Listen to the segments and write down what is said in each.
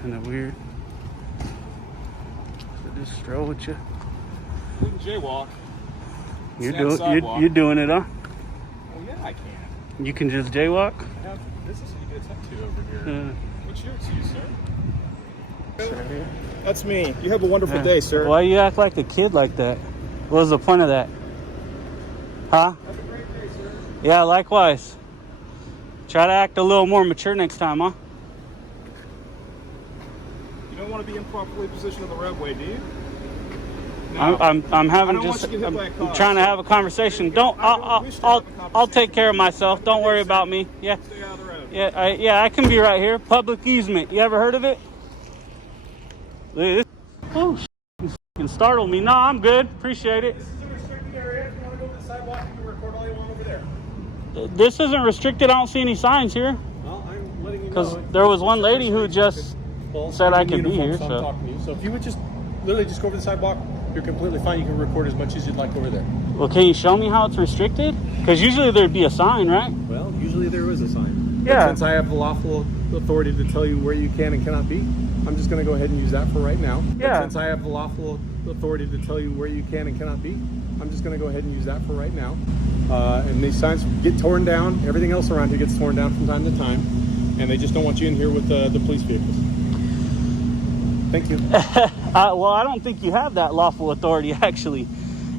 kind of weird. So just stroll with you. We can jaywalk. You're doing it, huh? Oh yeah, I can. You can just jaywalk? This is what you get sent to over here. What's your excuse, sir? That's me. You have a wonderful day, sir. Why you act like a kid like that? What was the point of that? Huh? Have a great day, sir. Yeah, likewise. Try to act a little more mature next time, huh? You don't want to be improperly positioned on the roadway, do you? No. I'm having I'm trying to have a conversation. I'll take care of myself. Don't worry about me. Yeah. Stay out of the road. Yeah, I can be right here. Public easement. You ever heard of it? Look at this. Oh, you can startle me. No, I'm good. Appreciate it. This is a restricted area. If you want to go to the sidewalk, you can record all you want over there. This isn't restricted. I don't see any signs here. Well, I'm letting you know. Because there was one lady who just said I could be here. So I'm talking to you. So if you would just literally just go over the sidewalk, you're completely fine. You can record as much as you'd like over there. Well, can you show me how it's restricted? Because usually there'd be a sign, right? Well, usually there is a sign. Yeah. But since I have the lawful authority to tell you where you can and cannot be, I'm just going to go ahead and use that for right now. Yeah. But since I have the lawful authority to tell you where you can and cannot be, I'm just going to go ahead and use that for right now. And these signs get torn down. Everything else around here gets torn down from time to time. And they just don't want you in here with the police vehicles. Thank you. Well, I don't think you have that lawful authority, actually.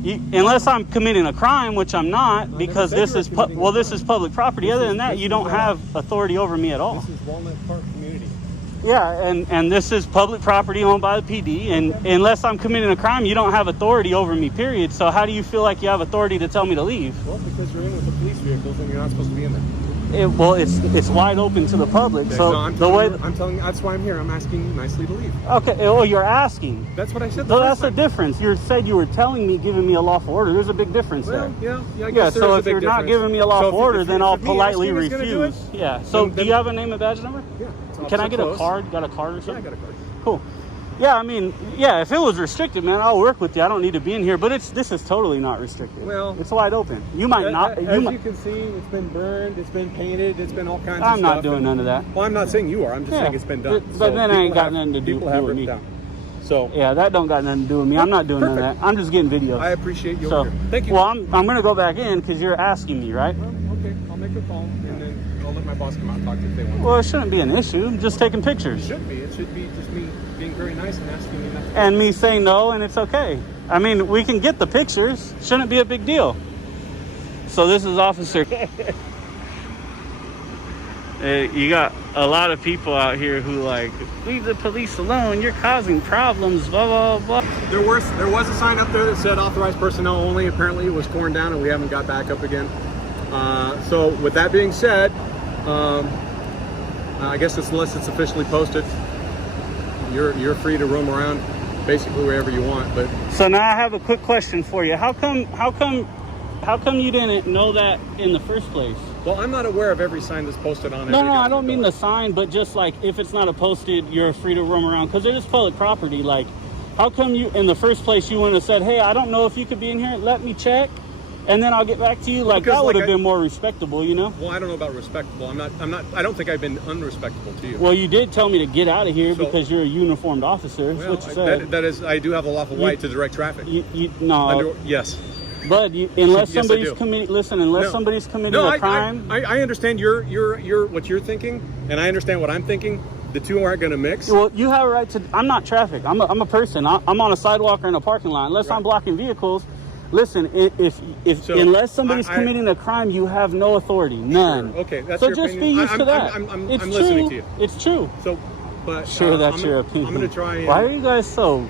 Unless I'm committing a crime, which I'm not, because this is public property. Other than that, you don't have authority over me at all. This is Walnut Park Community. Yeah, and this is public property owned by the PD, and unless I'm committing a crime, you don't have authority over me, period. So how do you feel like you have authority to tell me to leave? Well, because you're in with the police vehicles and you're not supposed to be in there. Well, it's wide open to the public. Okay, so no, I'm telling you, that's why I'm here. I'm asking you nicely to leave. Okay, well, you're asking. That's what I said. So that's the difference. You said you were telling me, giving me a lawful order. There's a big difference there. Yeah, I guess so if you're not giving me a lawful order, then I'll politely refuse. refuse. Yeah. So do you have a name and badge number? Yeah. Can I get a card? Got a card or something? Yeah, I got a card. Cool. Yeah, I mean, yeah, if it was restricted, man, I'll work with you. I don't need to be in here, but this is totally not restricted. Well, it's wide open. You might not. You can see, it's been burned, it's been painted, it's been all kinds of stuff. I'm not doing none of that. Well, I'm not saying you are. I'm just saying it's been done. But then I ain't got nothing to do with me. So yeah, that don't got nothing to do with me. I'm not doing none of that. I'm just getting videos. I appreciate you. So, thank you. Well, I'm gonna go back in because you're asking me, right? Well, okay, I'll make a call and then I'll let my boss come out and talk to you if they want. Well, it shouldn't be an issue. I'm just taking pictures. It should be. It should be just me being very nice and asking you nothing. And me saying no, and it's okay. I mean, we can get the pictures. Shouldn't be a big deal. So this is Officer. You got a lot of people out here who like, leave the police alone. You're causing problems. Blah blah blah. There was a sign up there that said authorized personnel only. Apparently, it was torn down, and we haven't got back up again. So with that being said, I guess unless it's officially posted, you're free to roam around basically wherever you want. But so now I have a quick question for you. How come you didn't know that in the first place? Well, I'm not aware of every sign that's posted on it. No, I don't mean the sign, but just like if it's not a posted, you're free to roam around because it is public property. Like, how come you in the first place you wouldn't have said, hey, I don't know if you could be in here, let me check, and then I'll get back to you? Like, that would have been more respectable, you know? Well, I don't know about respectable. I don't think I've been unrespectful to you. Well, you did tell me to get out of here because you're a uniformed officer. That's what you said. That is, I do have a lawful right to direct traffic. Yes. But unless somebody's committing, somebody's committing a crime. I understand you're what you're thinking, and I understand what I'm thinking. The two aren't going to mix. Well, you have a right to. I'm not traffic. I'm a person. I'm on a sidewalk or in a parking lot. Unless I'm blocking vehicles. Listen, unless somebody's committing a crime, you have no authority. None. Sure. Okay, that's so your just opinion. be used to that. I'm listening to you. It's true. So, but sure, that's your opinion. I'm going to try. Why are you guys so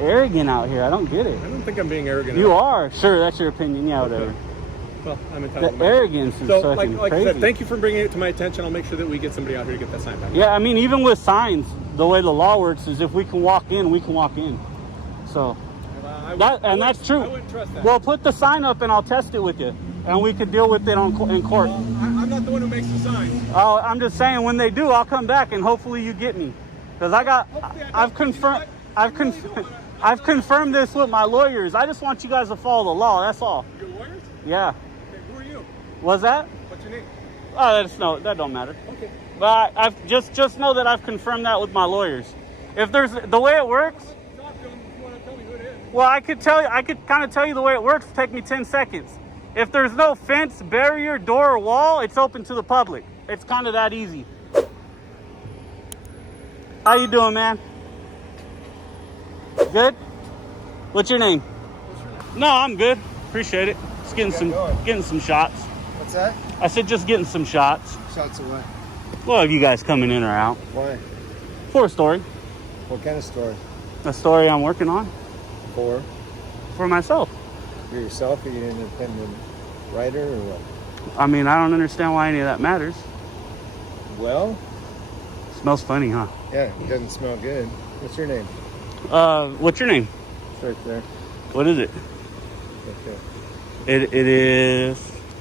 arrogant out here? I don't get it. I don't think I'm being arrogant. You are. Sure, that's your opinion. Yeah, whatever. Okay. Well, I'm entitled. The arrogance is fucking like crazy. I said, thank you for bringing it to my attention. I'll make sure that we get somebody out here to get that sign back. Yeah, I mean, even with signs, the way the law works is if we can walk in, we can walk in. So, that's true. I wouldn't trust that. Well, put the sign up and I'll test it with you. And we could deal with it in court. Well, I'm not the one who makes the signs. Oh, I'm just saying when they do, I'll come back and hopefully you get me. Because I've confirmed this with my lawyers. I just want you guys to follow the law. That's all. Your lawyers? Yeah. Okay, who are you? What's that? What's your name? Oh, that don't matter. Okay. But I've just know that I've confirmed that with my lawyers. If there's the way it works. Talk to him if you want to tell me who it is. Well, I could kind of tell you the way it works. It'll take me 10 seconds. If there's no fence, barrier, door, or wall, it's open to the public. It's kind of that easy. How you doing, man? Good? What's your name? No, I'm good. Appreciate it. Just getting some shots. What's that? I said just getting some shots. Shots of what? Well, have you guys coming in or out? Why? For a story. What kind of story? A story I'm working on. For myself. you yourself? Are you an independent writer or what? I mean, I don't understand why any of that matters. Well, Smells funny, huh? yeah, it doesn't smell good. What's your name? What's your name? It's right there. What is it? Right there. It is.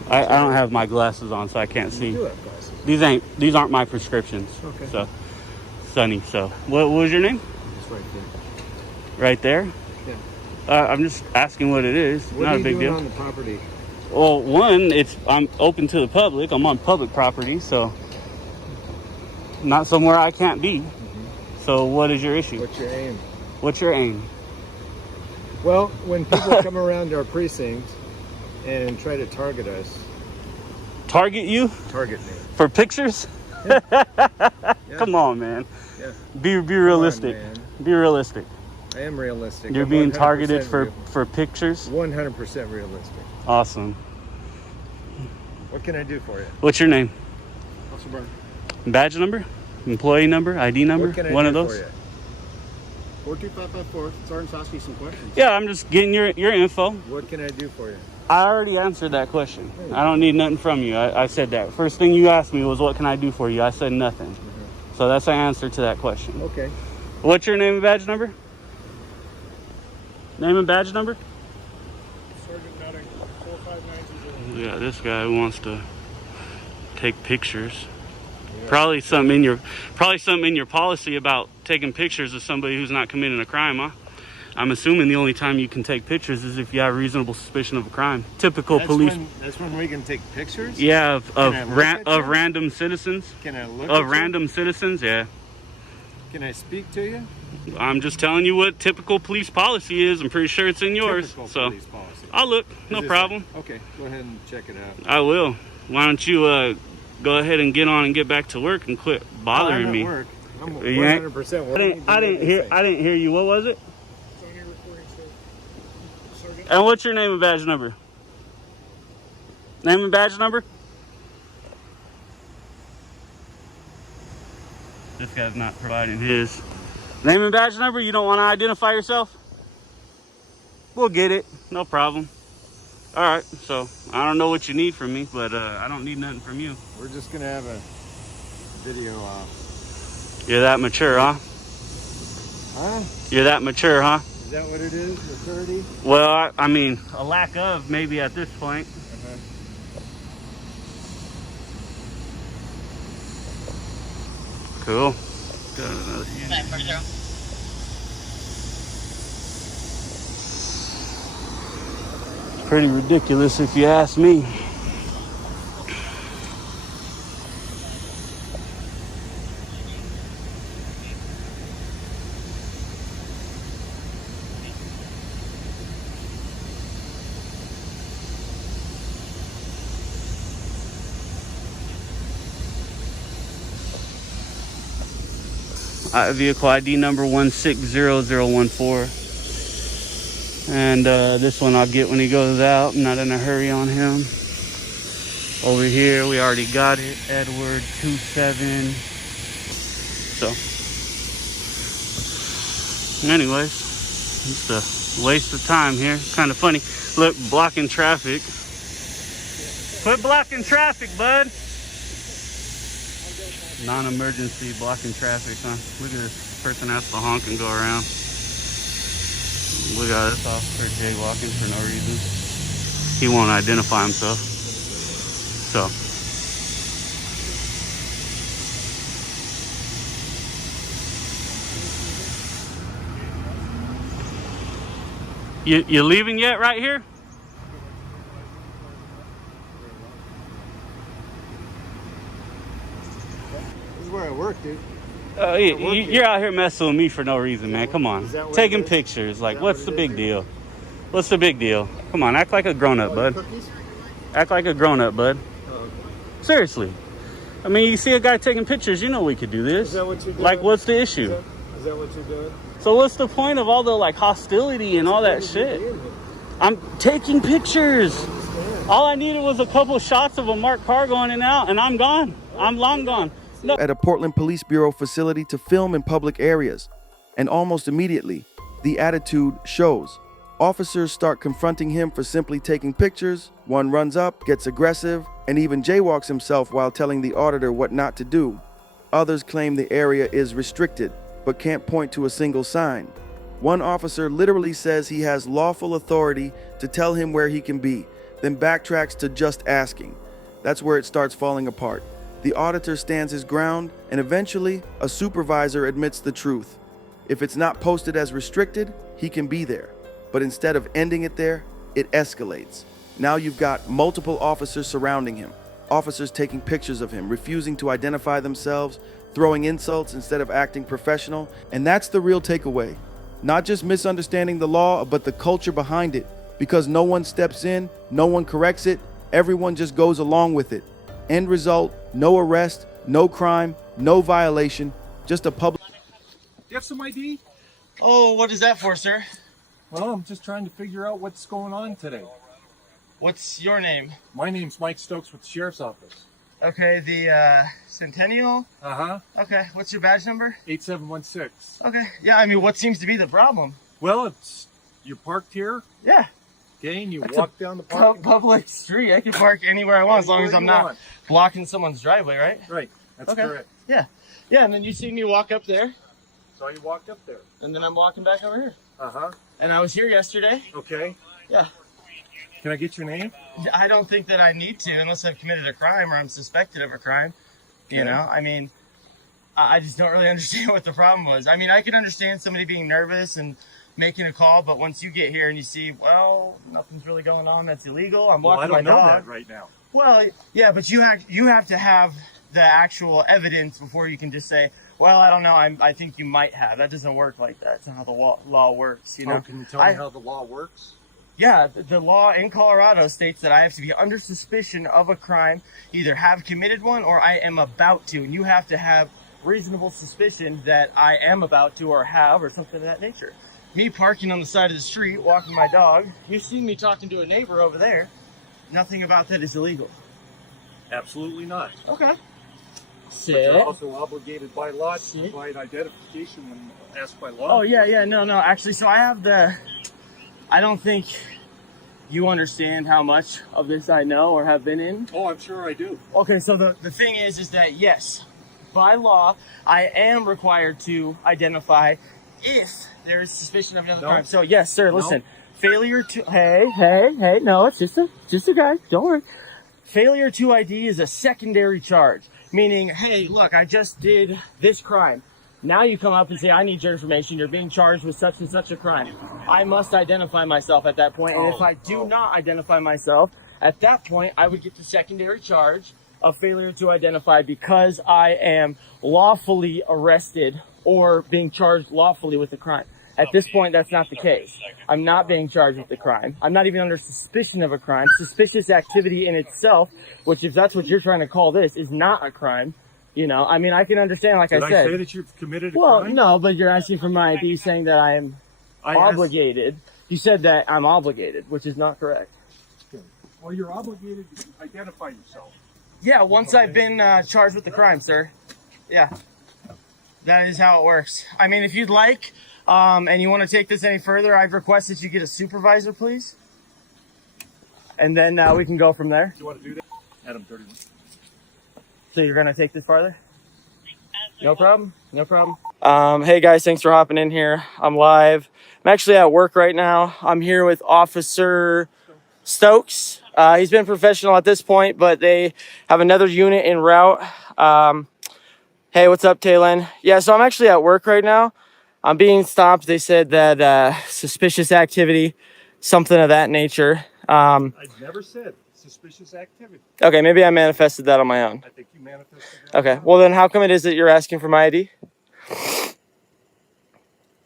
I don't have my glasses on, so I can't see. You do have glasses. These aren't my prescriptions. Okay. So, Sunny. So, what was your name? It's right there. Right there. Yeah. I'm just asking what it is. What Not are a you big doing deal. on the property? Well, one, I'm open to the public. I'm on public property, so not somewhere I can't be. Mm-hmm. So, what is your issue? What's your aim? What's your aim? Well, when people come around our precinct and try to target us, Target you target me. for pictures? Yeah. Come on, man. Yeah. Be realistic. man. Be realistic. I am realistic. You're I'm being 100% targeted for pictures? 100% realistic. Awesome. What can I do for you? What's your name? Officer Byrne. Badge number? Employee number? ID number? What can I One do of those? for you? 42554. Sergeant's asking you some questions. Yeah, I'm just getting your info. What can I do for you? I already answered that question. I don't need nothing from you. I said that. First thing you asked me was, what can I do for you? I said nothing. Mm-hmm. So that's the answer to that question. Okay. What's your name and badge number? Name and badge number? Sergeant Nutting, 45920. Yeah, this guy wants to take pictures. Yeah. Probably something in your policy about taking pictures of somebody who's not committing a crime, huh? I'm assuming the only time you can take pictures is if you have reasonable suspicion of a crime. Typical police. That's when we can take pictures? Yeah, of you? random citizens. Can I look Of at random you? citizens, yeah. Can I speak to you? I'm just telling you what typical police policy is. I'm pretty sure it's in yours. Typical So police policy. I'll look, no Is this- problem. Okay, go ahead and check it out. I will. Why don't you go ahead and get on and get back to work and quit bothering I'm me? At work. I'm You ain't- 100% working. I didn't hear you. What was it? It's on your recording, sir. Sergeant. And what's your name and badge number? Name and badge number? This guy's not providing his. Name and badge number? You don't want to identify yourself? We'll get it. No problem. All right. So, I don't know what you need from me, but I don't need nothing from you. We're just going to have a video off. You're that mature, huh? Huh? You're that mature, huh? Is that what it is? Maturity? Well, I mean, a lack of maybe at this point. Cool. Got another here. Pretty ridiculous if you ask me. Vehicle ID number 160014. And this one I'll get when he goes out. I'm not in a hurry on him. Over here, we already got it. Edward 27. So, anyways, just a waste of time here. Kind of funny. Look, blocking traffic. Quit blocking traffic, bud. Non-emergency blocking traffic, huh? Look at this person has to honk and go around. We got this officer jaywalking for no reason. He won't identify himself. So. You leaving yet right here? is where I work, dude. You're out here messing with me for no reason, man. Come on. Is that what Taking it is? pictures. Like, that what's what the it big is, deal? What's the big deal? Come on, act like a grown-up, bud. Cookies? Act like a grown-up, bud. Oh, okay. Seriously. I mean, you see a guy taking pictures, you know we could do this. Is that what you're doing? Like, what's the issue? Is that what you're doing? So what's the point of all the, like, hostility and all that shit? I'm taking pictures. All I needed was a couple shots of a marked car going in and out, and I'm gone. I'm long gone. No. At a Portland Police Bureau facility to film in public areas. And almost immediately, the attitude shows. Officers start confronting him for simply taking pictures. One runs up, gets aggressive, and even jaywalks himself while telling the auditor what not to do. Others claim the area is restricted, but can't point to a single sign. One officer literally says he has lawful authority to tell him where he can be, then backtracks to just asking. That's where it starts falling apart. The auditor stands his ground, and eventually, a supervisor admits the truth. If it's not posted as restricted, he can be there. But instead of ending it there, it escalates. Now you've got multiple officers surrounding him, officers taking pictures of him, refusing to identify themselves, throwing insults instead of acting professional, and that's the real takeaway. Not just misunderstanding the law, but the culture behind it. Because no one steps in, no one corrects it, everyone just goes along with it. End result, no arrest, no crime, no violation, just a public... Do you have some ID? Oh, what is that for, sir? Well, I'm just trying to figure out what's going on today. What's your name? My name's Mike Stokes with the Sheriff's Office. Okay, the Centennial? Uh-huh. Okay, what's your badge number? 8716. Okay, yeah, I mean, what seems to be the problem? Well, you're parked here, Yeah, okay, and you That's walk down the park. public street. I can park anywhere I want as long as I'm not blocking someone's driveway, right? Right, that's Okay. correct. Yeah, and then you see me walk up there, So you walked up there. and then I'm walking back over here. Uh-huh. And I was here yesterday. Okay. Yeah. Can I get your name? I don't think that I need to unless I've committed a crime or I'm suspected of a crime. You Okay. know, I mean, I just don't really understand what the problem was. I mean, I can understand somebody being nervous and making a call, but once you get here and you see, well, nothing's really going on that's illegal. I'm Well, I walking my don't know dog. that right now. Well, yeah, but you have to have the actual evidence before you can just say, well, I don't know. I think you might have. That doesn't work like that. That's not how the law works. You know. Oh, can you tell me how the law works? Yeah, the law in Colorado states that I have to be under suspicion of a crime, either have committed one or I am about to. And you have to have reasonable suspicion that I am about to or have or something of that nature. Me parking on the side of the street, walking my dog, you see me talking to a neighbor over there. Nothing about that is illegal. Absolutely not. Okay. But Sit. you're also obligated by law to Sit. provide identification when asked by law. Oh, yeah, no. Actually, so I don't think you understand how much of this I know or have been in. Oh, I'm sure I do. Okay, so the thing is that yes, by law, I am required to identify if there is suspicion of another No. crime. So yes, sir, listen. Failure to hey, no, it's just a guy. Don't worry. Failure to ID is a secondary charge, meaning, hey, look, I just did this crime. Now you come up and say, I need your information. You're being charged with such and such a crime. I must identify myself at that point. And if I do not identify myself, at that point, I would get the secondary charge of failure to identify because I am lawfully arrested or being charged lawfully with a crime. At this point, that's not the case. I'm not being charged with the crime. I'm not even under suspicion of a crime. Suspicious activity in itself, which if that's what you're trying to call this, is not a crime. You know, I mean, I can understand, like Did I said. I say that you've committed a Well, crime? no, but you're asking for my ID saying that I am I asked- obligated. You said that I'm obligated, which is not correct. Well, you're obligated to identify yourself. Yeah, once I've been charged with the crime, sir. Yeah. That is how it works. I mean, if you'd like, and you want to take this any further, I've requested you get a supervisor, please. And then we can go from there. Do you want to do that? Adam, 31. So you're going to take this farther? No problem. No problem. Hey guys, thanks for hopping in here. I'm live. I'm actually at work right now. I'm here with Officer Stokes. He's been professional at this point, but they have another unit en route. Hey, what's up, Taylin? Yeah, so I'm actually at work right now. I'm being stopped. They said that suspicious activity, something of that nature. I never said suspicious activity. Okay, maybe I manifested that on my own. I think you manifested that. Okay, well then how come it is that you're asking for my ID?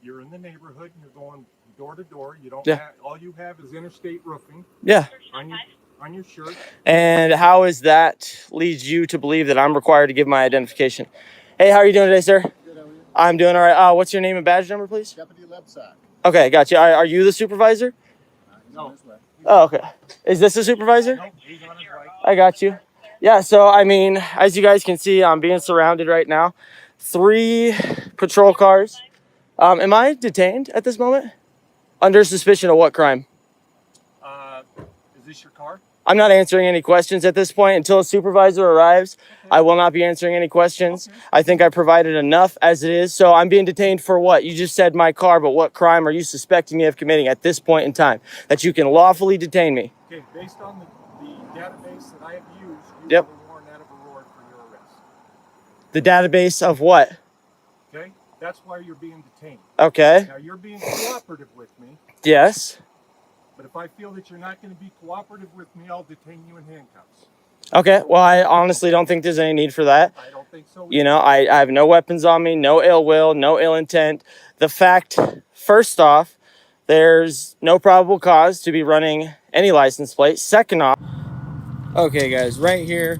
You're in the neighborhood and you're going door to door. You don't Yeah. have, all you have is interstate roofing Yeah. on your shirt. And how is that leads you to believe that I'm required to give my identification? Hey, how are you doing today, sir? Good, how are you? I'm doing all right. What's your name and badge number, please? Deputy Lebsack. Okay, gotcha. Are you the supervisor? No. Oh, okay. Is this a supervisor? No, he's on his right. I got you. Yeah, so I mean, as you guys can see, I'm being surrounded right now. 3 patrol cars. Am I detained at this moment? Under suspicion of what crime? Is this your car? I'm not answering any questions at this point until a supervisor arrives. I will not be answering any questions. I think I provided enough as it is. So I'm being detained for what? You just said my car, but what crime are you suspecting me of committing at this point in time that you can lawfully detain me? Okay, based on the database that I have used, you Yep. have a warrant out of Aurora for your arrest. The database of what? Okay, that's why you're being detained. Okay. Now you're being cooperative with me, Yes. but if I feel that you're not going to be cooperative with me, I'll detain you in handcuffs. Okay. Well, I honestly don't think there's any need for that. I don't think so. You know, I have no weapons on me, no ill will, no ill intent. The fact, first off, there's no probable cause to be running any license plate. Second off, okay, guys, right here,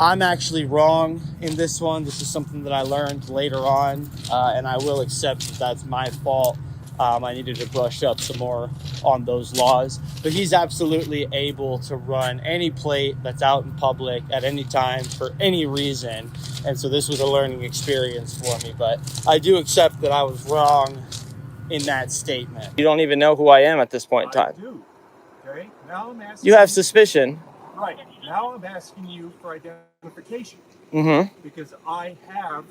I'm actually wrong in this one. This is something that I learned later on, and I will accept that that's my fault. I needed to brush up some more on those laws, but he's absolutely able to run any plate that's out in public at any time for any reason. And so this was a learning experience for me, but I do accept that I was wrong in that statement. You don't even know who I am at this point in time. I do. Okay, now I'm asking You have suspicion. Right, now I'm asking you for identification Mm-hmm. because I have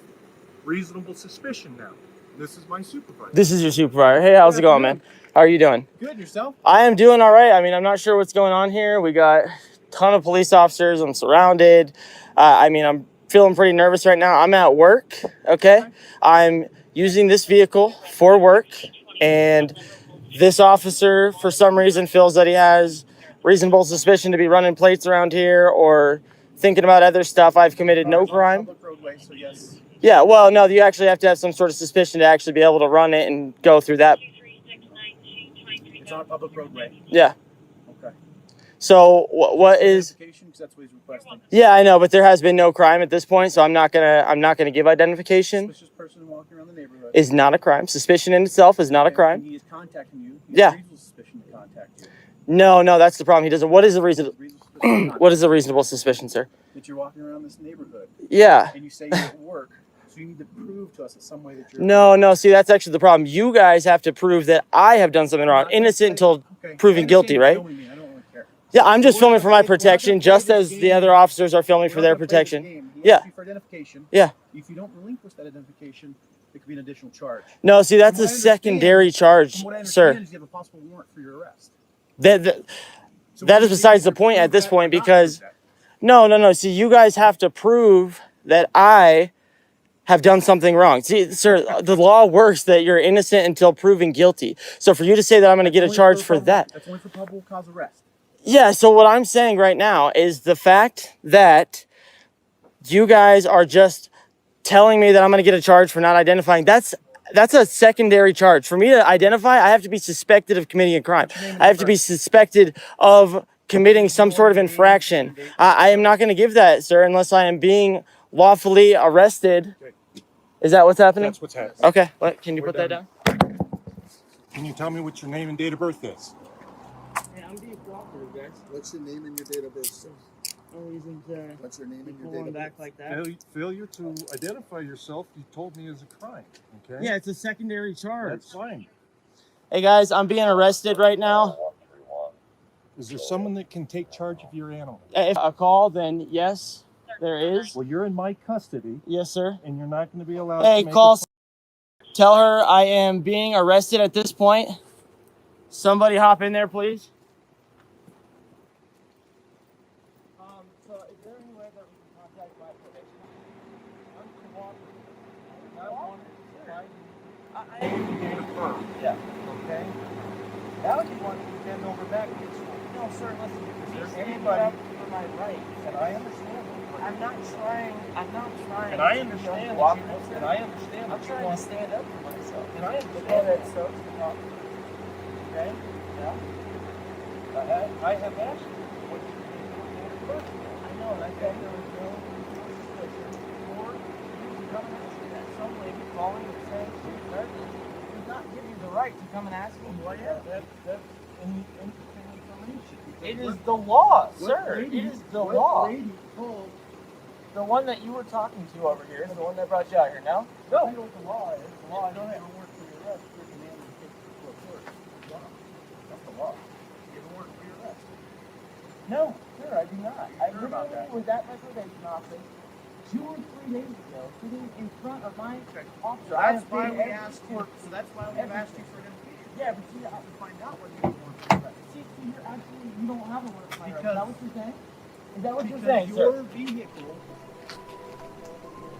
reasonable suspicion now. This is my supervisor. This is your supervisor. Hey, how's it going, man? How are you doing? Good, yourself? I am doing all right. I mean, I'm not sure what's going on here. We got a ton of police officers. I'm surrounded. I mean, I'm feeling pretty nervous right now. I'm at work, okay? I'm using this vehicle for work, and this officer, for some reason, feels that he has reasonable suspicion to be running plates around here or thinking about other stuff. I've committed no crime. Public roadway, so yes. Yeah, well, no, you actually have to have some sort of suspicion to actually be able to run it and go through that. It's on a public roadway. Yeah. Okay. So what is? Identification, 'cause that's what he's requesting. Yeah, I know, but there has been no crime at this point, so I'm not gonna give identification. Suspicious person walking around the neighborhood. Is not a crime. Suspicion in itself is not a And crime. he is contacting you. He has Yeah. reasonable suspicion to contact you. No, that's the problem. He doesn't. What is the reason? Reasonable suspicion What is a reasonable suspicion, sir? that you're walking around this neighborhood Yeah. and you say you're at work, so you need to prove to us in some way that you're. No. See, that's actually the problem. You guys have to prove that I have done something wrong. Innocent until Okay. proven I guilty, understand right? you're filming me. I don't really care. Yeah, I'm just We're filming not for my gonna play- protection, we're not just gonna as play the this other game. officers are filming We're for not their gonna play this protection. game. He Yeah. asks you for identification. Yeah. If you don't relinquish that identification, it could be an additional charge. No, see, that's From a what I understand- secondary charge, From what I sir. understand is you have a possible warrant for your arrest. That So That we is need besides to the point at prove this that point or not because prove that. no. See, you guys have to prove that I have done something wrong. See, sir, the law works that you're innocent until proven guilty. So for you to say that I'm going to get a Only charge for probable- that. That's only for probable cause arrest. Yeah, so what I'm saying right now is the fact that you guys are just telling me that I'm going to get a charge for not identifying. That's a secondary charge. For me to identify, I have to be suspected of committing a crime. I have to be suspected of committing some sort of infraction. I am not going to give that, sir, unless I am being lawfully arrested. Is that what's happening? That's what's happening. Okay, can you We're put that down? Can you tell me what your name and date of birth is? Yeah, I'm being cooperative, guys. What's your name and your date of birth, sir? No reason to What's your name and your pull date of back birth? like that. Failure to identify yourself, you told me, is a crime. Okay. Yeah, it's a secondary charge. That's fine. Hey guys, I'm being arrested right now. Is there someone that can take charge of your animal? If a call, then yes, there is. Well, you're in my custody, Yes, sir. and you're not going to be allowed Hey, to make call. Tell her I am being arrested at this point. Somebody hop in there, please. So is there any way that we can contact my probation? I'm cooperative. I want to a firm, Yeah. okay? Now you want me to bend over backwards. No, sir, listen. Is there Anybody anybody? for my rights. And I understand. I'm not trying. I'm not trying. And I to understand walk that you this and I understand I'm that you trying to want. stand up for myself. And I Look understand at that. that stuff. Okay? Yeah. I have asked you what you do. I know, and I thought there was no or you come and ask me that. Some lady calling and saying she's pregnant does not give you the right to come and ask me who I am. That's interesting information. It is the law, What sir. lady- It is the what law. lady told- The one that you were talking to over here is the one that brought you out here. No? No. I know what the law is. The law, I don't have to work for your arrest. You're commanded to take it to a court. That's the law. You don't work for your arrest. No, sir, I do not. I Sure about literally that. was at my probation office 2 or 3 days ago, sitting in front of my officer. That's I've why been we every asked you. court. So that's why we've asked you for an information. Yeah, but see, To find out whether you want to arrest. see, you're actually, you don't have a word for my rights. Is Because- that what you're saying? Is that what you're Because saying, your sir? vehicle.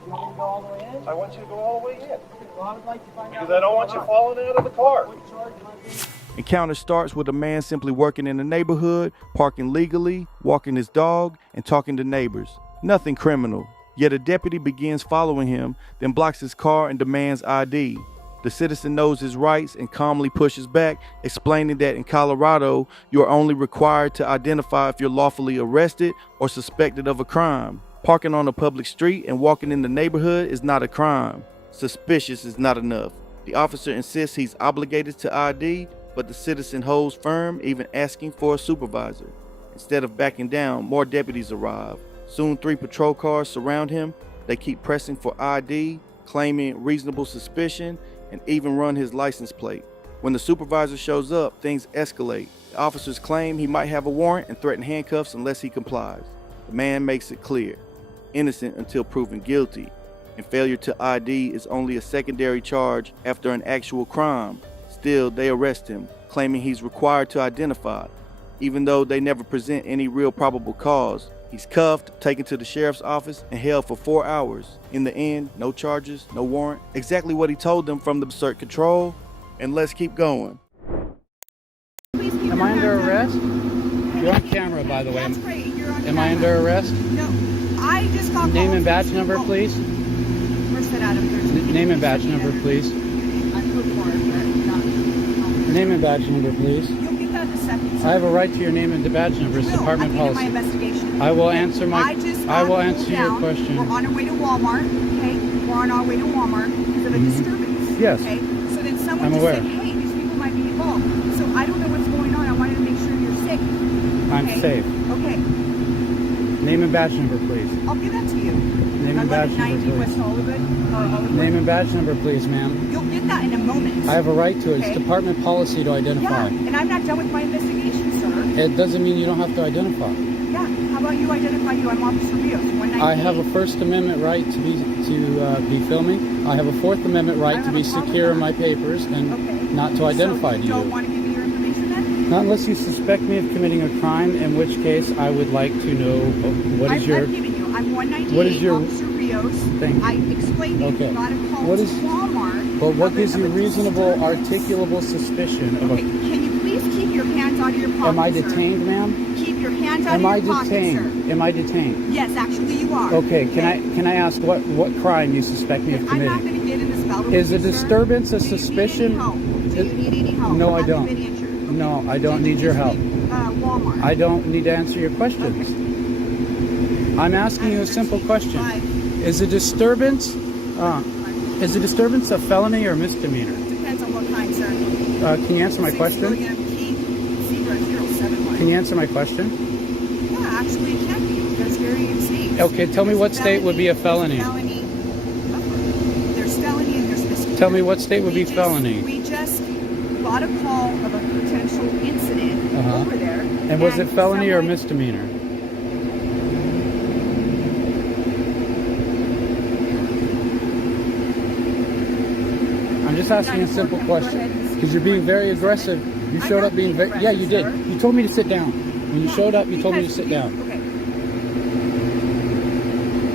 You want me to go all the way in? I want you to go all the way in. Well, I would like to find out. Because I don't want you falling out of the car. What charge am I being? Encounter starts with a man simply working in the neighborhood, parking legally, walking his dog, and talking to neighbors. Nothing criminal. Yet a deputy begins following him, then blocks his car and demands ID. The citizen knows his rights and calmly pushes back, explaining that in Colorado, you are only required to identify if you're lawfully arrested or suspected of a crime. Parking on a public street and walking in the neighborhood is not a crime. Suspicious is not enough. The officer insists he's obligated to ID, but the citizen holds firm, even asking for a supervisor. Instead of backing down, more deputies arrive. Soon 3 patrol cars surround him. They keep pressing for ID, claiming reasonable suspicion, and even run his license plate. When the supervisor shows up, things escalate. The officers claim he might have a warrant and threaten handcuffs unless he complies. The man makes it clear: innocent until proven guilty, and failure to ID is only a secondary charge after an actual crime. Still, they arrest him, claiming he's required to identify, even though they never present any real probable cause. He's cuffed, taken to the sheriff's office, and held for 4 hours. In the end, no charges, no warrant. Exactly what he told them from the Berserk Control. And let's keep going. Am I under arrest? You're on camera, by the way. That's great. You're on Am I camera. under arrest? No. I just got Name called and badge to- number, please. Where's that Adam? Name and badge number, please. I put more, but not. Name and badge number, please. You'll get that in a second. I have a right to your name and badge number. It's Will, department at the end of my policy. investigation. I will answer my. I just I got will pulled answer your down. question. We're on our way to Walmart. Okay, we're on our way to Walmart because of a disturbance. Yes. Okay, so then someone I'm just aware. said, "Hey, these people might be involved." So I don't know what's going on. I wanted to make sure you're safe. I'm Okay? safe. Okay, Name and badge number, please. I'll give that to you. Name I and live badge at number, 90 West please. Hollywood. Name and badge number, please, ma'am. You'll get that in a moment. I have a right to it. It's Okay. department policy to Yeah, identify. and I'm not done with my investigation, sir. It doesn't mean you don't have to identify. Yeah, how about you identify you? I'm Officer Rios, 198. I have a First Amendment right to be filming. I have a Fourth Amendment right to be secure in my papers and Okay. not to identify so to you don't you. want to give me your information then? Not unless you suspect me of committing a crime, in which case I would like to know what is your. I've given you. I'm 198, what is your- Officer Rios. Thank you. I explained to you, Okay. you got to call What to is- Walmart. But what of a- gives you of a reasonable, disturbance. articulable suspicion of Okay, a? can you please keep your hands out of your pocket, Am I sir? detained, ma'am? Keep your hands out Am I of your pocket, detained? sir. Am I detained? Yes, actually you are. Okay. Can I ask what crime you suspect me of I'm not committing? going to get in this battle Is with a you, sir. disturbance a Do you need suspicion? any help? Do you need any help? No, I Have you don't. been injured? No, I don't need your help. Walmart. I don't need to answer your questions. I'm asking you a simple question. Is a disturbance a felony or misdemeanor? Depends on what kind, sir. Can you answer my question? Can you answer my question? Yeah, actually it can be. There's varying states. Okay, tell me what state would be a felony. There's felony and there's misdemeanor. Tell me what state would be felony. We just got a call of a potential incident over there. And was it felony or someone- misdemeanor? I'm just asking a simple question because you're being very aggressive. You showed up being very, yeah, you did. You told me to sit down. When you showed up, you told me to sit down. Okay.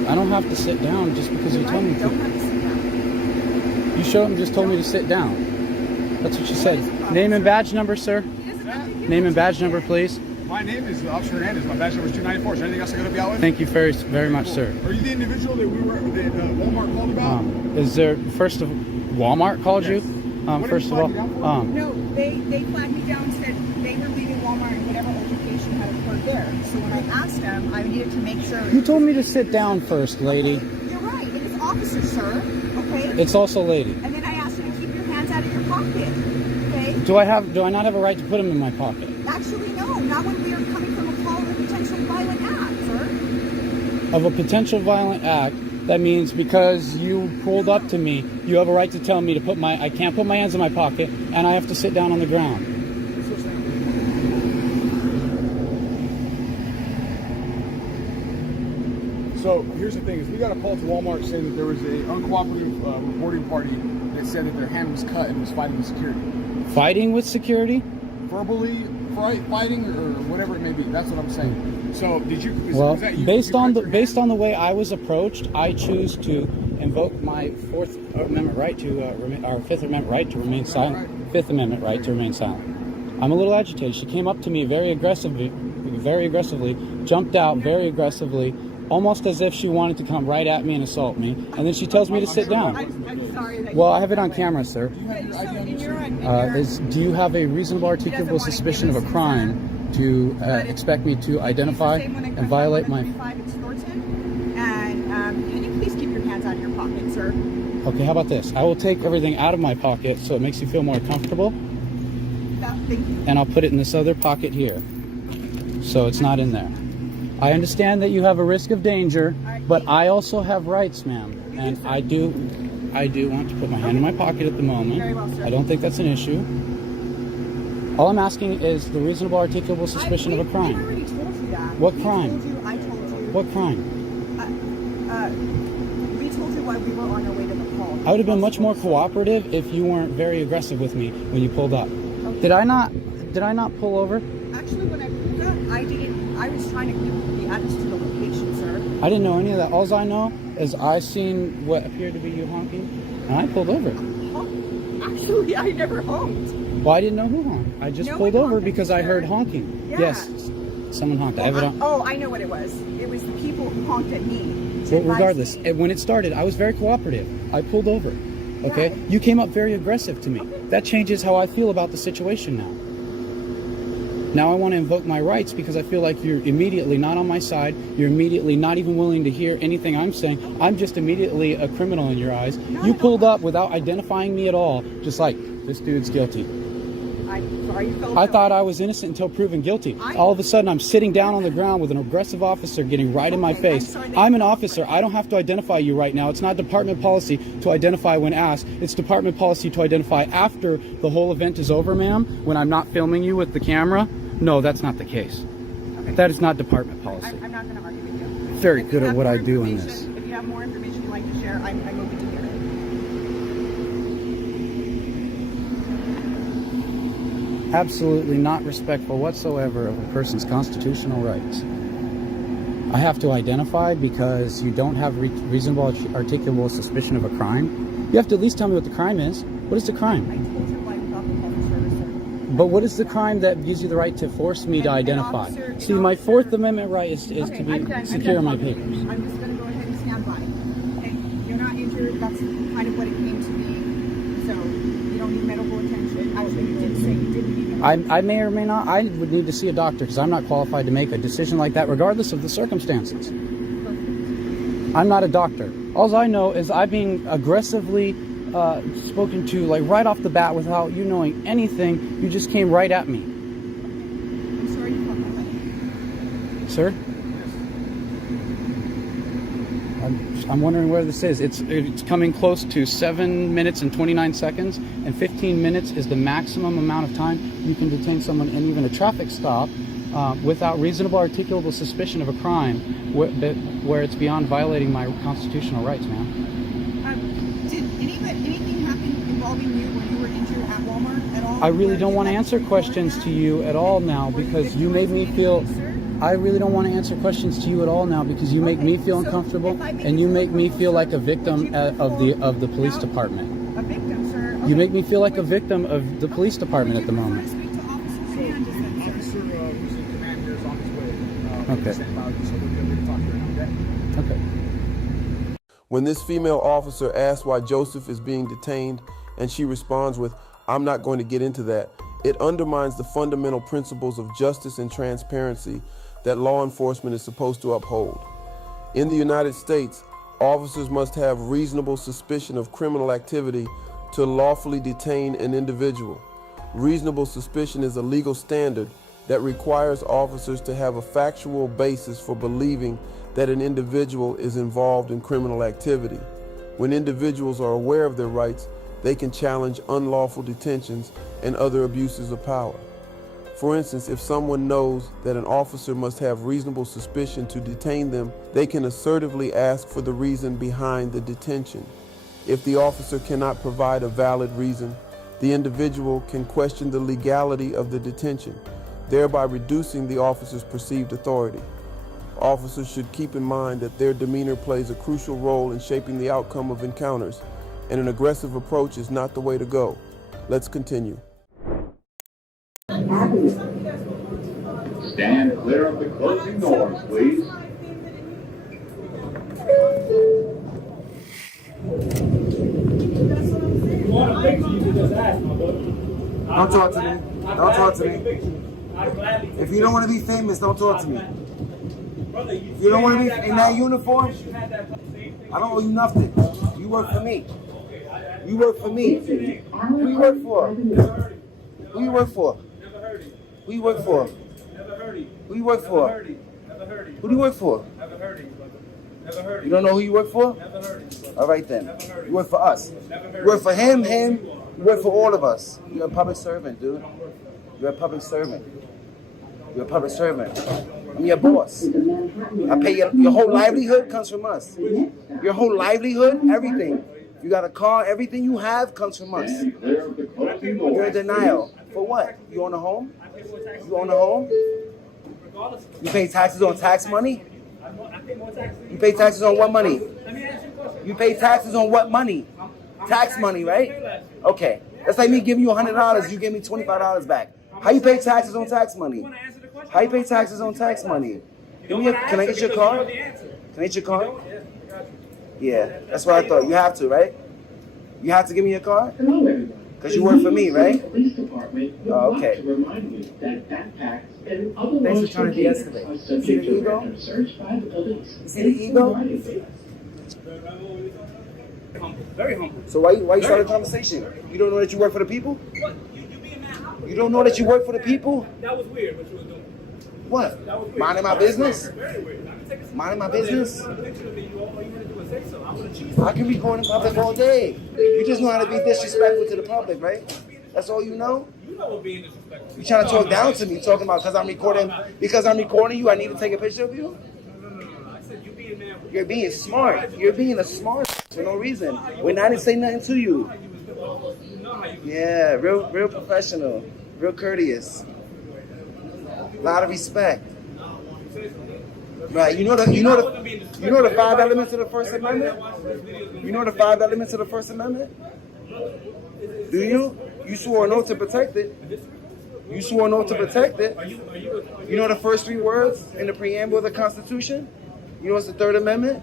I don't have to sit down just because you told me Don't to. have to sit down. You showed up and just told me to sit down. That's what you said. Name and badge number, sir. Name and badge number, please. My name is Officer Hernandez. My badge number is 294. Is there anything else I got to be out with? Thank you very much, sir. Are you the individual that Walmart called about? Is there first of Walmart called Yes. you? What did First he of all, flag you down for? No, they flagged me down and said they were leaving Walmart and whatever altercation had occurred there. So when I asked them, I needed to make sure. you told me to sit down first, lady. Okay, you're right. It was officer, sir. Okay. It's also lady. And then I asked you to keep your hands out of your pocket. Okay. Do I not have a right to put them in my pocket? Actually, no. Not when we are coming from a call of a potential violent act, sir. Of a potential violent act, that means because you pulled up to me, you have a right to tell me to I can't put my hands in my pocket, and I have to sit down on the ground. So here's the thing: is we got a call to Walmart saying that there was a uncooperative reporting party that said that their hand was cut and was fighting with security. Fighting with security? Verbally fighting or whatever it may be. That's what I'm saying. So did you? Well, was that you? based on the way I was approached, I choose to invoke my Fourth Amendment right to our Fifth Amendment right to remain silent. Fifth Amendment right to remain silent. I'm a little agitated. She came up to me very aggressively, jumped out very aggressively, almost as if she wanted to come right at me and assault me. And then she tells me to sit down. I'm sorry. Well, I have it on camera, sir. Do Do you have a reasonable articulable suspicion of a crime to expect me to identify and violate my... And can you please keep your hands out of your pocket, sir? Okay, how about this? I will take everything out of my pocket so it makes you feel more comfortable. Thank you. And I'll put it in this other pocket here, so it's not in there. I understand that you have a risk of danger, but I also have rights, ma'am. And I do want to put my hand in my pocket at the moment. Very well, sir. I don't think that's an issue. All I'm asking is the reasonable articulable suspicion of a I crime. already told you that. What We crime? told you, I told you. What crime? We told you while we were on our way to the call. I would have been much more cooperative if you weren't very aggressive with me when you pulled up. Okay. Did I not pull over? Actually, when I pulled up, I was trying to give the address to the location, sir. I didn't know any of that. All I know is I seen what appeared to be you honking, and I pulled over. Oh, actually, I never honked. Well, I didn't know who honked. I just No pulled one over honked, because I sir. heard honking. Yeah. Yes, someone honked. I have it on. I know what it was. It was the people who honked at me. Well, regardless, when it started, I was very cooperative. I pulled over. Okay? Yeah. You came up very aggressive to me. That changes how I feel about the situation now. Now I want to invoke my rights because I feel like you're immediately not on my side. You're immediately not even willing to hear anything I'm saying. I'm just immediately a criminal in your eyes. You pulled up without identifying me at all, just like, this dude's guilty. I thought I was innocent until proven guilty. All of a sudden, I'm sitting down on the ground with an aggressive officer getting right in my face. I'm an officer. I don't have to identify you right now. It's not department policy to identify when asked. It's department policy to identify after the whole event is over, ma'am, when I'm not filming you with the camera. No, that's not the case. That is not department policy. I'm not going to argue with you. Very good at what I do in this. If you have more information you'd like to share, I'm open to hear it. Absolutely not respectful whatsoever of a person's constitutional rights. I have to identify because you don't have reasonable articulable suspicion of a crime. You have to at least tell me what the crime is. What is the I crime? told you why we got the public service, sir. But what is the crime that gives you the right to force me to identify? See, my Fourth Amendment right is to I'm be done. secure in my I'm done. papers. I'm just going to go ahead and stand by. Okay? You're not injured. That's kind of what it came to be. So you don't need medical attention. Actually, you did say you didn't need medical I may or may not. I would need to see a doctor because I'm not qualified to make a decision like that regardless of the circumstances. I'm not a doctor. All I know is I'm being aggressively spoken to, like right off the bat without you knowing anything. You just came right at me. I'm sorry you caught my buddy. Sir? I'm wondering where this is. It's coming close to 7 minutes and 29 seconds, and 15 minutes is the maximum amount of time you can detain someone in even a traffic stop without reasonable articulable suspicion of a crime where it's beyond violating my constitutional rights, ma'am. Did anything happen involving you when you were injured at Walmart at all? I really don't want to answer questions to you at all now because you made me feel... I really don't want to answer questions to you at all now because you make me feel uncomfortable and you make me feel like a victim of the police department. A victim, sir. You make me feel like a victim of the police department at the moment. Officer who's in command here Okay. So we're going to talk to her today. Okay. When this female officer asks why Joseph is being detained and she responds with, "I'm not going to get into that," it undermines the fundamental principles of justice and transparency that law enforcement is supposed to uphold. In the United States, officers must have reasonable suspicion of criminal activity to lawfully detain an individual. Reasonable suspicion is a legal standard that requires officers to have a factual basis for believing that an individual is involved in criminal activity. When individuals are aware of their rights, they can challenge unlawful detentions and other abuses of power. For instance, if someone knows that an officer must have reasonable suspicion to detain them, they can assertively ask for the reason behind the detention. If the officer cannot provide a valid reason, the individual can question the legality of the detention, thereby reducing the officer's perceived authority. Officers should keep in mind that their demeanor plays a crucial role in shaping the outcome of encounters, and an aggressive approach is not the way to go. Let's continue. Stand clear of the closing doors, please. Don't talk to me. Don't talk to me. If you don't want to be famous, don't talk to me. If you don't want to be in that uniform, I don't owe you nothing. You work for me. You work for me. Who you work for? Who you work for? Who you work for? Who you work for? Who do you work for? You don't know who you work for? All right then. You work for us. You work for him. You work for all of us. You're a public servant, dude. You're a public servant. You're a public servant. I'm your boss. I pay your whole livelihood comes from us. Your whole livelihood, everything. You got a car, everything you have comes from us. You're in denial. For what? You own a home? You own a home? You pay taxes on tax money? You pay taxes on what money? You pay taxes on what money? Tax money, right? Okay. That's like me giving you $100, you give me $25 back. How you pay taxes on tax money? How you pay taxes on tax money? Can I get your card? Can I get your card? Yeah, that's what I thought. You have to, right? You have to give me your card? Because you work for me, right? Oh, okay. Thanks for trying to de-escalate. See the ego? See the ego? Very humble. So why you start a conversation? You don't know that you work for the people? What? You being mad humble. You don't know that you work for the people? That was weird what you was doing. What? That was weird. Minding my business? Very weird. I can take a Minding my business? All you had to do was say so. I would have cheesed. I can record in public all day. You just know how to be disrespectful to the public, right? That's all you know? You know what being disrespectful. You trying to talk down to me, talking about because I'm recording you, I need to take a picture of you? No. I said you being mad. You're being smart. You're being a smart for no reason. When I didn't say nothing to you. Yeah, real professional, real courteous. A lot of respect. Right, you know the 5 elements of the First Amendment? You know the 5 elements of the First Amendment? Do you? You swore an oath to protect it. You swore an oath to protect it. You know the first 3 words in the preamble of the Constitution? You know what's the Third Amendment?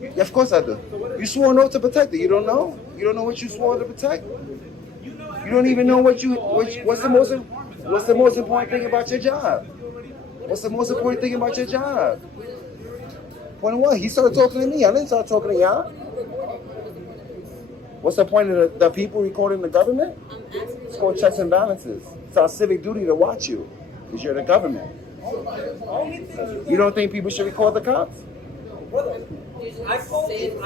Yeah, of course I do. You swore an oath to protect it. You don't know? You don't know what you swore to protect? You don't even know what's the most important thing about your job? What's the most important thing about your job? Point of what? He started talking to me. I didn't start talking to y'all. What's the point of the people recording the government? It's called checks and balances. It's our civic duty to watch you, because you're the government. You don't think people should record the cops? I called you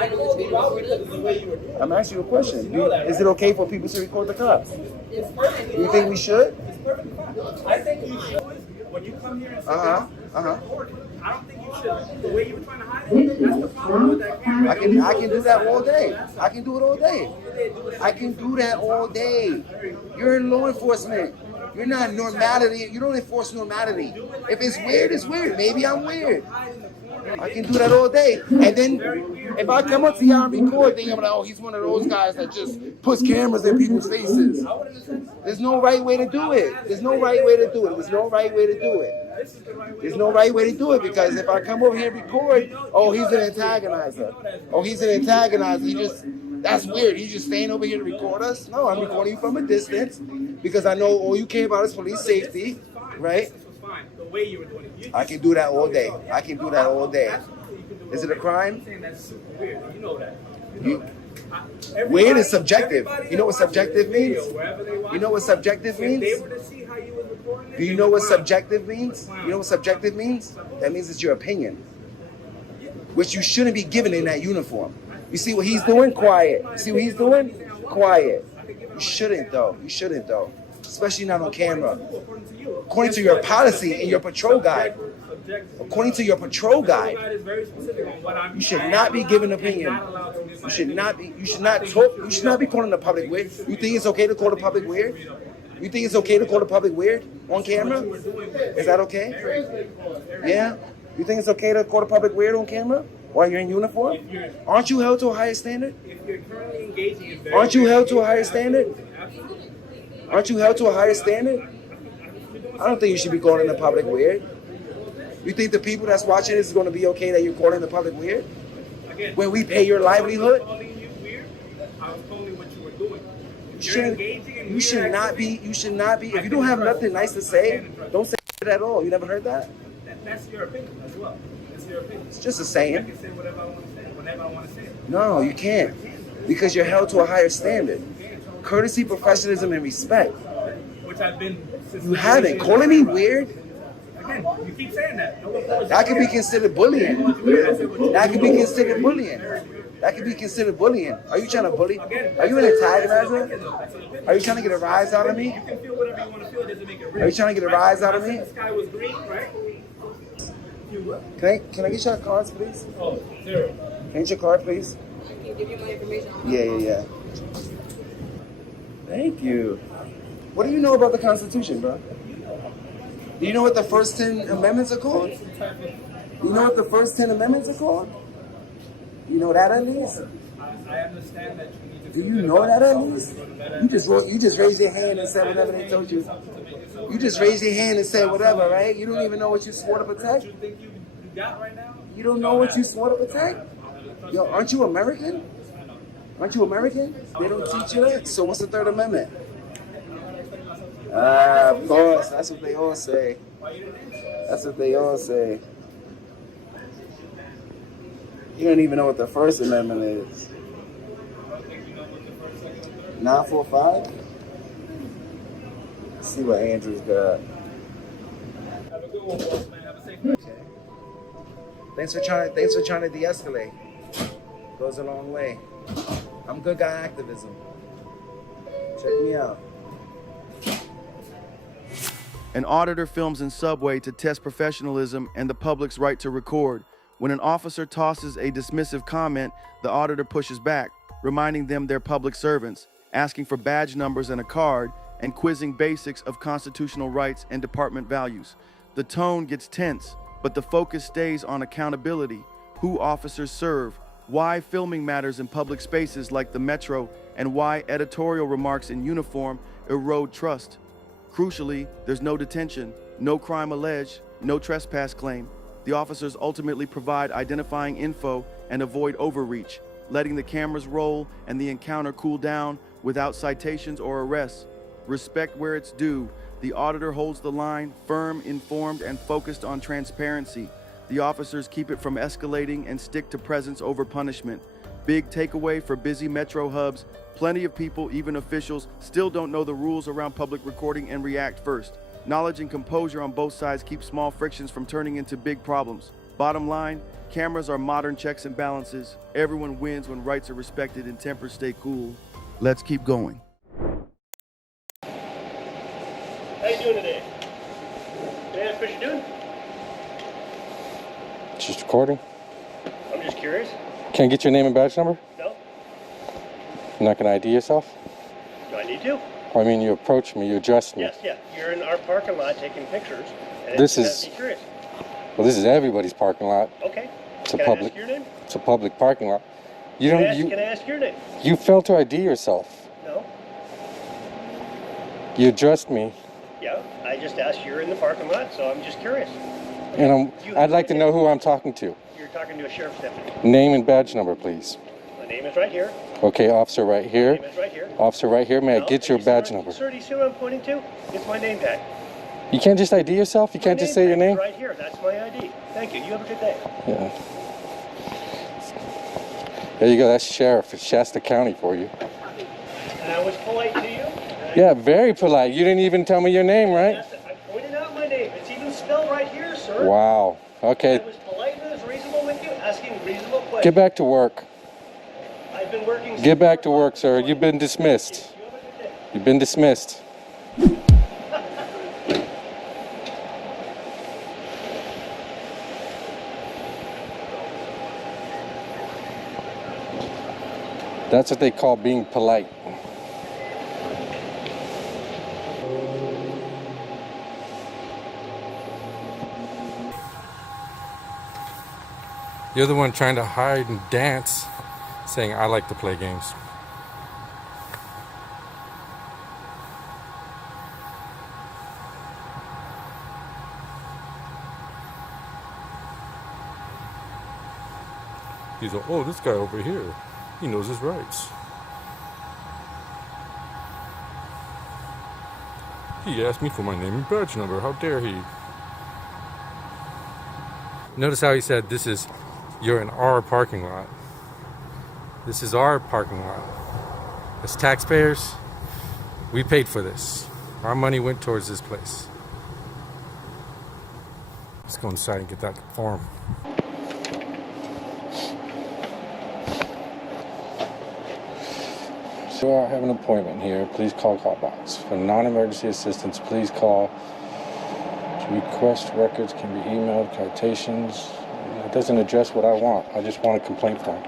out because of the way you were doing it. I'm asking you a question. Is it okay for people to record the cops? It's perfect. You think we should? It's perfectly fine. I think you should. When you come here and say record, I don't think you should. The way you were trying to hide it, that's the problem with that camera. I can do that all day. I can do it all day. I can do that all day. You're in law enforcement. You're not normality. You don't enforce normality. If it's weird, it's weird. Maybe I'm weird. I can do that all day. And then if I come up to y'all and record, then I'm like, oh, he's one of those guys that just puts cameras in people's faces. There's no right way to do it. There's no right way to do it. There's no right way to do it. There's no right way to do it, because if I come over here and record, oh, he's an antagonizer. Oh, he's an antagonizer. That's weird. He's just staying over here to record us? No, I'm recording you from a distance because I know all you care about is police safety, right? I can do that all day. I can do that all day. Is it a crime? Weird is subjective. You know what subjective means? You know what subjective means? Do you know what subjective means? You know what subjective means? That means it's your opinion, which you shouldn't be given in that uniform. You see what he's doing? Quiet. You see what he's doing? Quiet. You shouldn't though. You shouldn't though. Especially not on camera. According to your policy and your patrol guide. According to your patrol guide, you should not be giving opinion. You should not be calling the public weird. You think it's okay to call the public weird? You think it's okay to call the public weird on camera? Is that okay? Yeah? You think it's okay to call the public weird on camera while you're in uniform? Aren't you held to a higher standard? Aren't you held to a higher standard? Aren't you held to a higher standard? I don't think you should be calling the public weird. You think the people that's watching this is going to be okay that you're calling the public weird? When we pay your livelihood? You should not be, if you don't have nothing nice to say, don't say it at all. You never heard that? That's your opinion as well. That's your opinion. It's just a saying. I can say whatever I want to say, whenever I want to say it. No, you can't. Because you're held to a higher standard. Courtesy, professionalism, and respect. Which I've been. You haven't. Calling me weird? Again, you keep saying that. That could be considered bullying. That could be considered bullying. That could be considered bullying. Are you trying to bully? Are you an antagonizer? Are you trying to get a rise out of me? You can feel whatever you want to feel. It doesn't make it real. Are you trying to get a rise out of me? The sky was green, right? Can I get your cards, please? Oh, zero. Can I get your card, please? I can give you my information. Yeah. Thank you. What do you know about the Constitution, bro? Do you know what the first 10 amendments are called? Do you know what the first 10 amendments are called? You know that at least? I understand that you need to. Do you know that at least? You just raised your hand and said whatever they told you. You just raised your hand and said whatever, right? You don't even know what you swore to protect? You think you got right now? You don't know what you swore to protect? Yo, aren't you American? Aren't you American? They don't teach you that? So what's the Third Amendment? Of course, that's what they all say. That's what they all say. You don't even know what the First Amendment is. 945? Let's see what Andrew's got. Have a good one, boss man. Have a safe night. Thanks for trying to de-escalate. Goes a long way. I'm good guy activism. Check me out. An auditor films in subway to test professionalism and the public's right to record. When an officer tosses a dismissive comment, the auditor pushes back, reminding them they're public servants, asking for badge numbers and a card, and quizzing basics of constitutional rights and department values. The tone gets tense, but the focus stays on accountability, who officers serve, why filming matters in public spaces like the metro, and why editorial remarks in uniform erode trust. Crucially, there's no detention, no crime alleged, no trespass claim. The officers ultimately provide identifying info and avoid overreach, letting the cameras roll and the encounter cool down without citations or arrests. Respect where it's due. The auditor holds the line, firm, informed, and focused on transparency. The officers keep it from escalating and stick to presence over punishment. Big takeaway for busy metro hubs: plenty of people, even officials, still don't know the rules around public recording and react first. Knowledge and composure on both sides keep small frictions from turning into big problems. Bottom line, cameras are modern checks and balances. Everyone wins when rights are respected and tempers stay cool. Let's keep going. How you doing today? Can I ask what you're doing? Just recording. I'm just curious. Can I get your name and badge number? No? You're not going to ID yourself? Do I need to? I mean, you approached me, you addressed me. Yes, yeah. You're in our parking lot taking pictures. And This it is- has me curious. Well, this is everybody's parking lot. Okay. It's a Can public. I ask your name? It's a public parking lot. You Can I don't. ask, You can I ask your name? you failed to ID yourself. No? You addressed me. Yeah, I just asked you're in the parking lot, so I'm just curious. And I'd like to know who I'm talking to. You're talking to a sheriff's deputy. Name and badge number, please. My name is right here. Okay, officer right here. My name is right here. Officer right here. May I No, get your badge number? Sir, do you see what I'm pointing to? It's my name tag. You can't just ID yourself? You can't just say your name? Right here. That's my ID. Thank you. You have a good day. Yeah. There you go. That's Sheriff. It's Shasta County for you. And I was polite to you. Yeah, very polite. You didn't even tell me your name, right? I pointed out my name. It's even spelled right here, sir. Wow. Okay. I was polite and as reasonable with you, asking reasonable questions. Get back to work. I've been working. Get back to work, sir. You've been dismissed. You've been dismissed. That's what they call being polite. You're the one trying to hide and dance, saying, I like to play games. He's like, oh, this guy over here, he knows his rights. He asked me for my name and badge number. How dare he? Notice how he said, you're in our parking lot. This is our parking lot. As taxpayers, we paid for this. Our money went towards this place. Let's go inside and get that form. So I have an appointment here. Please call box. For non-emergency assistance, please call. To request records can be emailed, citations. It doesn't address what I want. I just want a complaint form.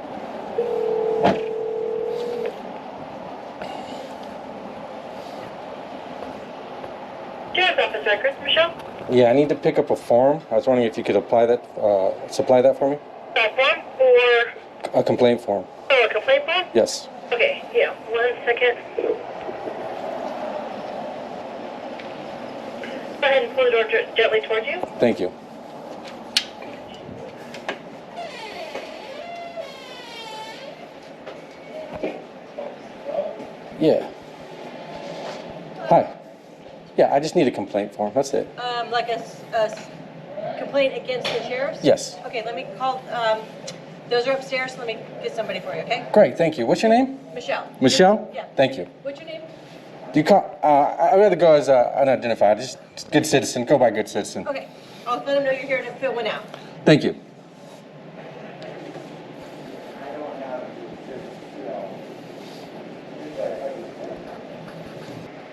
Sheriff's office records, Michelle? Yeah, I need to pick up a form. I was wondering if you could supply that for me. A form or? A complaint form. Oh, a complaint form? Yes. Okay, yeah, 1 second. Go ahead and pull the door gently towards you. Thank you. Yeah. Hi. Yeah, I just need a complaint form. That's it. Like a complaint against the sheriffs? Yes. Okay, let me call, those are upstairs. Let me get somebody for you, okay? Great, thank you. What's your name? Michelle. Michelle? Yeah. Thank you. What's your name? Do you call? I'd rather go as unidentified. Just good citizen. Go by good citizen. Okay, I'll let them know you're here to fill one out. Thank you.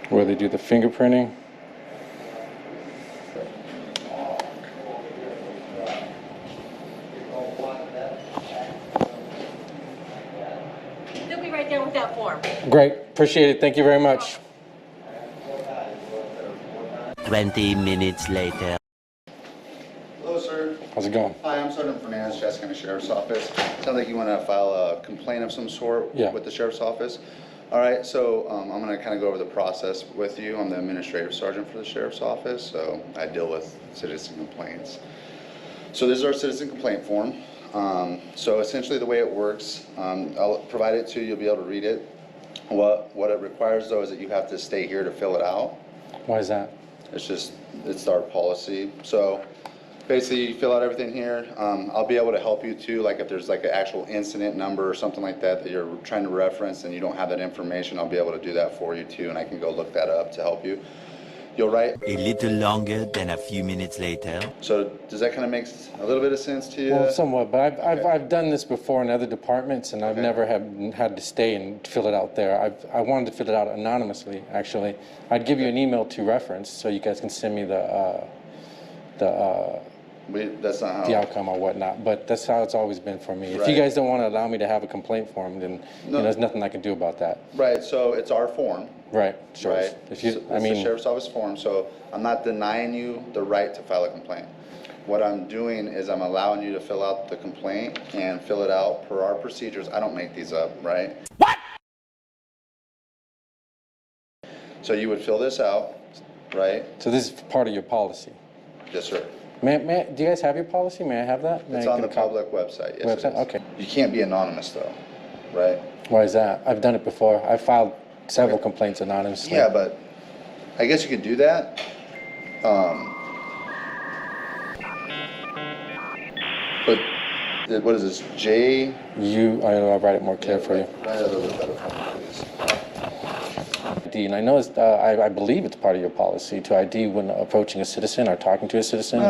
Where they do the fingerprinting. They'll be right down with that form. Great. Appreciate it. Thank you very much. 20 minutes later. Hello, sir. How's it going? Hi, I'm Sergeant Fernandez, Shasta County Sheriff's Office. Sounds like you want to file a complaint of some sort with the Sheriff's Office. All right, so I'm going to kind of go over the process with you. I'm the Administrative Sergeant for the Sheriff's Office, so I deal with citizen complaints. So this is our citizen complaint form. So essentially the way it works, I'll provide it to you, you'll be able to read it. What it requires though is that you have to stay here to fill it out. Why is that? It's our policy. So basically you fill out everything here. I'll be able to help you too, like if there's like an actual incident number or something like that that you're trying to reference and you don't have that information, I'll be able to do that for you too, and I can go look that up to help you. You'll write a little longer than a few minutes later. So does that kind of make a little bit of sense to you? Well, somewhat, but I've done this before in other departments, and I've never had to stay and fill it out there. I wanted to fill it out anonymously, actually. I'd give you an email to reference, so you guys can send me that's not how the outcome or whatnot. But that's how it's always been for me. If you guys don't want to allow me to have a complaint form, then there's nothing I can do about that. Right. So it's our form. Right. Sure. Right. If you, It's the Sheriff's Office form. So I'm not denying you the right to file a complaint. What I'm doing is I'm allowing you to fill out the complaint and fill it out per our procedures. I don't make these up, right? What? So you would fill this out, right? So this is part of your policy? Yes, sir. Do you guys have your policy? May I have that? It's on the public website. Yes, Website? it is. Okay. You can't be anonymous though, right? Why is that? I've done it before. I filed several complaints anonymously. Yeah, but I guess you could do that. But what is this? I'll write it more clear for you. Write it a little bit better for me, please. ID, and I know I believe it's part of your policy to ID when approaching a citizen or talking to a citizen.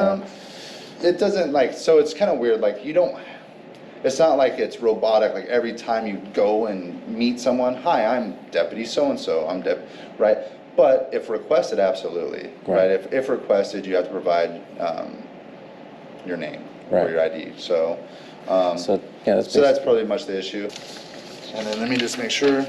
It doesn't so it's kind of weird. You don't. It's not like it's robotic. Like every time you go and meet someone, hi, I'm Deputy so and so. I'm right. But if requested, absolutely, right? If requested, you have to provide your name or your ID. So, that's probably much the issue. And then let me just make sure.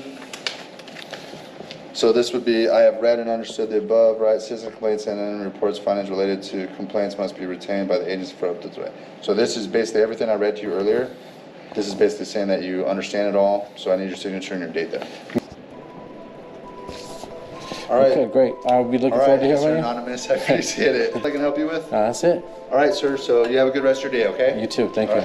So this would be, I have read and understood the above, right? Citizen complaints and any reports, findings related to complaints must be retained by the agency for up to 3. So this is basically everything I read to you earlier. This is basically saying that you understand it all. So I need your signature and your date there. All right. Okay, great. I'll be looking forward to hearing from you. Anonymous, I appreciate it. I can help you with? That's it. All right, sir. So you have a good rest of your day, okay? You too. Thank you.